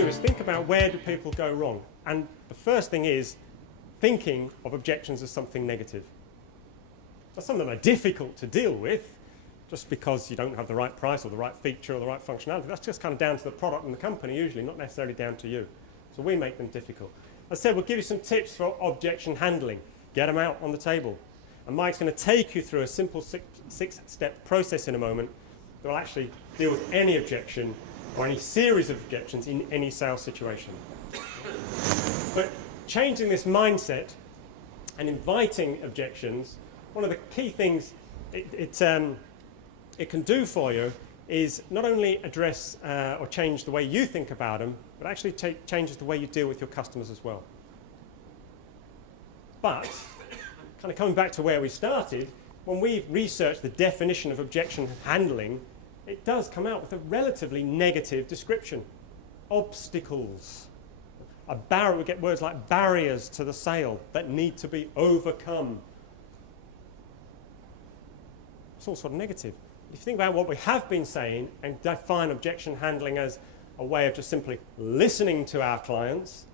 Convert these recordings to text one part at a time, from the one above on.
do is think about where do people go wrong. And the first thing is thinking of objections as something negative. Now, some of them are difficult to deal with just because you don't have the right price or the right feature or the right functionality. That's just kind of down to the product and the company usually, not necessarily down to you. So we make them difficult. As I said, we'll give you some tips for objection handling. Get them out on the table. And Mike's going to take you through a simple six-step process in a moment that will actually deal with any objection or any series of objections in any sales situation. But changing this mindset and inviting objections, one of the key things it can do for you is not only address or change the way you think about them, but actually changes the way you deal with your customers as well. But, kind of coming back to where we started, when we researched the definition of objection handling, it does come out with a relatively negative description. Obstacles. We get words like barriers to the sale that need to be overcome. It's all sort of negative. If you think about what we have been saying and define objection handling as a way of just simply listening to our clients,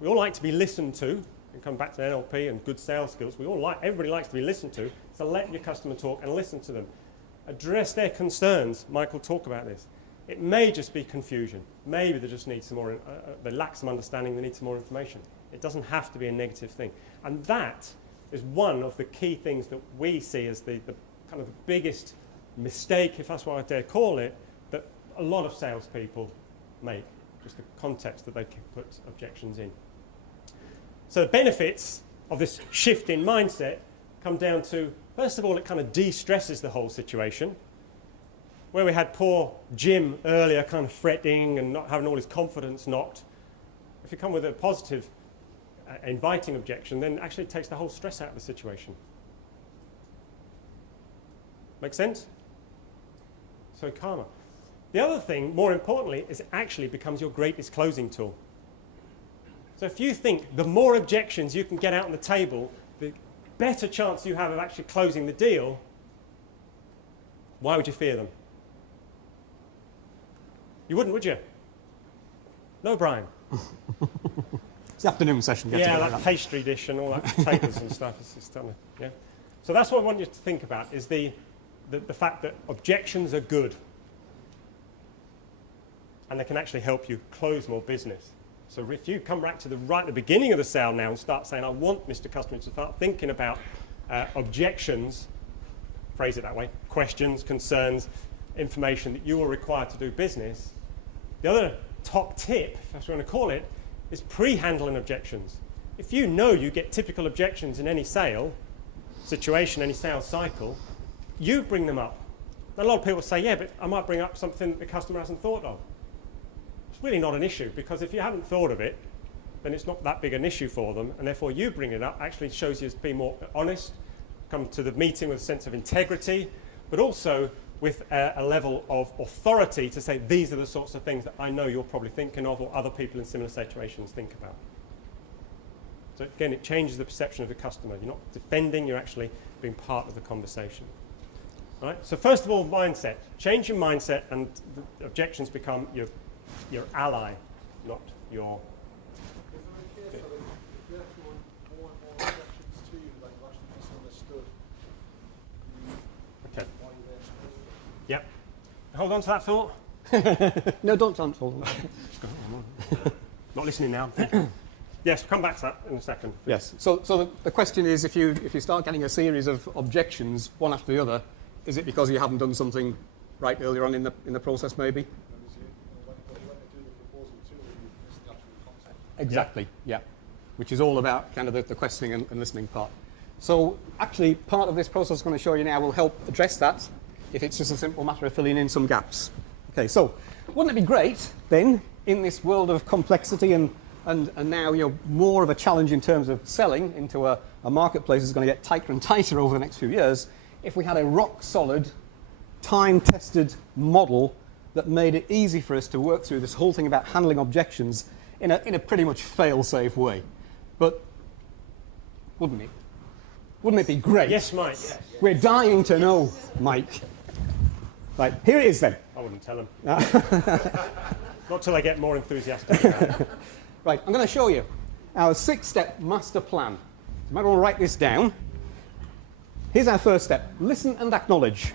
we all like to be listened to. And come back to NLP and good sales skills. Everybody likes to be listened to. So let your customer talk and listen to them. Address their concerns. Mike will talk about this. It may just be confusion. Maybe they just need some more. They lack some understanding. They need some more information. It doesn't have to be a negative thing. And that is one of the key things that we see as the kind of the biggest mistake, if that's what I dare call it, that a lot of salespeople make. Just the context that they put objections in. So the benefits of this shift in mindset come down to, first of all, it kind of de-stresses the whole situation. Where we had poor Jim earlier kind of fretting and not having all his confidence knocked, if you come with a positive, inviting objection, then actually it takes the whole stress out of the situation. Make sense? So calmer. The other thing, more importantly, is it actually becomes your greatest closing tool. So if you think the more objections you can get out on the table, the better chance you have of actually closing the deal, why would you fear them? You wouldn't, would you? No, Brian? It's the afternoon session. Yeah, that pastry dish and all that potatoes and stuff. It's just stunning. Yeah. So that's what I want you to think about, is the fact that objections are good. And they can actually help you close more business. So if you come back to right at the beginning of the sale now and start saying, I want Mr. Customer to start thinking about objections, phrase it that way, questions, concerns, information that you are required to do business. The other top tip, if that's what you want to call it, is pre-handling objections. If you know you get typical objections in any sale situation, any sales cycle, you bring them up. Now, a lot of people say, yeah, but I might bring up something that the customer hasn't thought of. It's really not an issue, because if you haven't thought of it, then it's not that big an issue for them, and therefore you bring it up actually shows you to be more honest, come to the meeting with a sense of integrity, but also with a level of authority to say these are the sorts of things that I know you're probably thinking of or other people in similar situations think about. So again, it changes the perception of the customer. You're not defending, you're actually being part of the conversation. All right? So first of all, mindset. Change your mindset and the objections become your ally, not your... Is there a case if you have more and more objections to you, like you've actually misunderstood Okay. why you're there? Yep. Hold on to that thought. No, don't hold. Not listening now. Yes, we'll come back to that in a second. Yes. So the question is, if you start getting a series of objections one after the other, is it because you haven't done something right earlier on in the process, maybe? Exactly, yeah. Which is all about kind of the questioning and listening part. So actually, part of this process I'm going to show you now will help address that, if it's just a simple matter of filling in some gaps. Okay, so wouldn't it be great then, in this world of complexity and now more of a challenge in terms of selling into a marketplace that's going to get tighter and tighter over the next few years, if we had a rock-solid, time-tested model that made it easy for us to work through this whole thing about handling objections in a pretty much fail-safe way. But wouldn't it? Wouldn't it be great? Yes, Mike. We're dying to know, Mike. Right, here it is then. I wouldn't tell him. Not till I get more enthusiastic about it. Right, I'm going to show you our 6-step master plan. You might want to write this down. Here's our first step. Listen and acknowledge.